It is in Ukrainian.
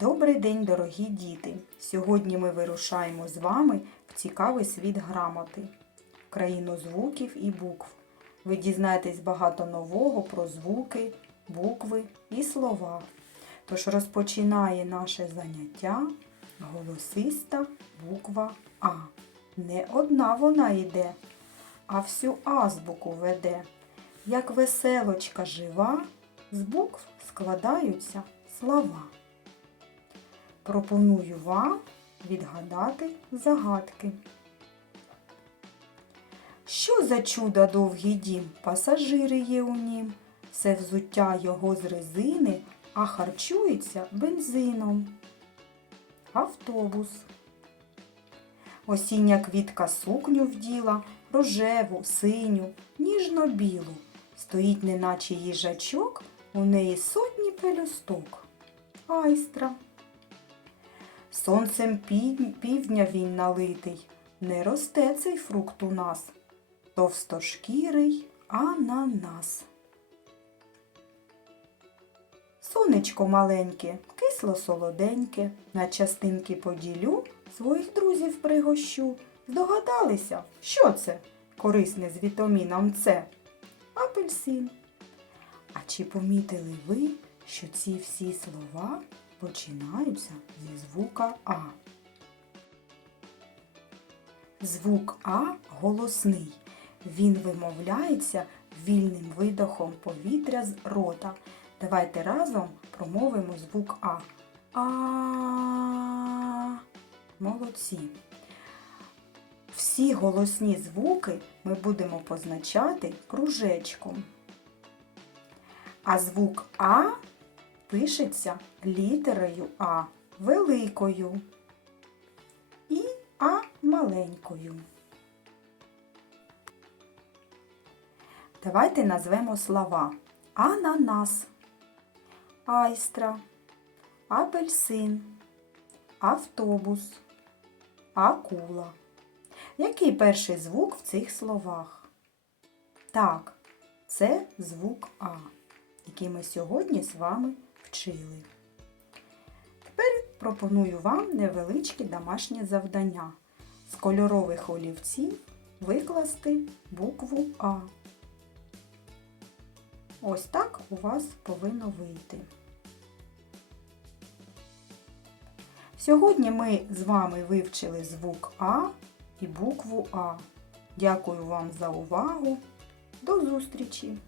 Добрий день, дорогі діти! Сьогодні ми вирушаємо з вами в цікавий світ грамоти, країну звуків і букв. Ви дізнаєтесь багато нового про звуки, букви і слова. Тож розпочинає наше заняття голосиста буква А. Не одна вона йде, а всю азбуку веде. Як веселочка жива, з букв складаються слова. Пропоную вам відгадати загадки. Що за чудо довгий дім? Пасажири є у нім. Все взуття його з резини, а харчується бензином. Автобус. Осіння квітка сукню вділа, рожеву, синю, ніжно-білу. Стоїть, неначе їжачок, у неї сотні пелюсток. Айстра. Сонцем півдня він налитий, не росте цей фрукт у нас. Товстошкірий ананас. Сонечко маленьке, кисло солоденьке, на частинки поділю, своїх друзів пригощу. Здогадалися, що це корисне з вітаміном С? Апельсин. А чи помітили ви, що ці всі слова починаються зі звука А? Звук А голосний. Він вимовляється вільним видохом повітря з рота. Давайте разом промовимо звук А. А. Молодці. Всі голосні звуки ми будемо позначати кружечком. А звук А пишеться літерою А великою і А маленькою. Давайте назвемо слова ананас, айстра, апельсин, автобус, акула. Який перший звук в цих словах? Так, це звук А, який ми сьогодні з вами вчили. Тепер пропоную вам невеличке домашнє завдання. З кольорових олівців викласти букву А. Ось так у вас повинно вийти. Сьогодні ми з вами вивчили звук А і букву А. Дякую вам за увагу. До зустрічі!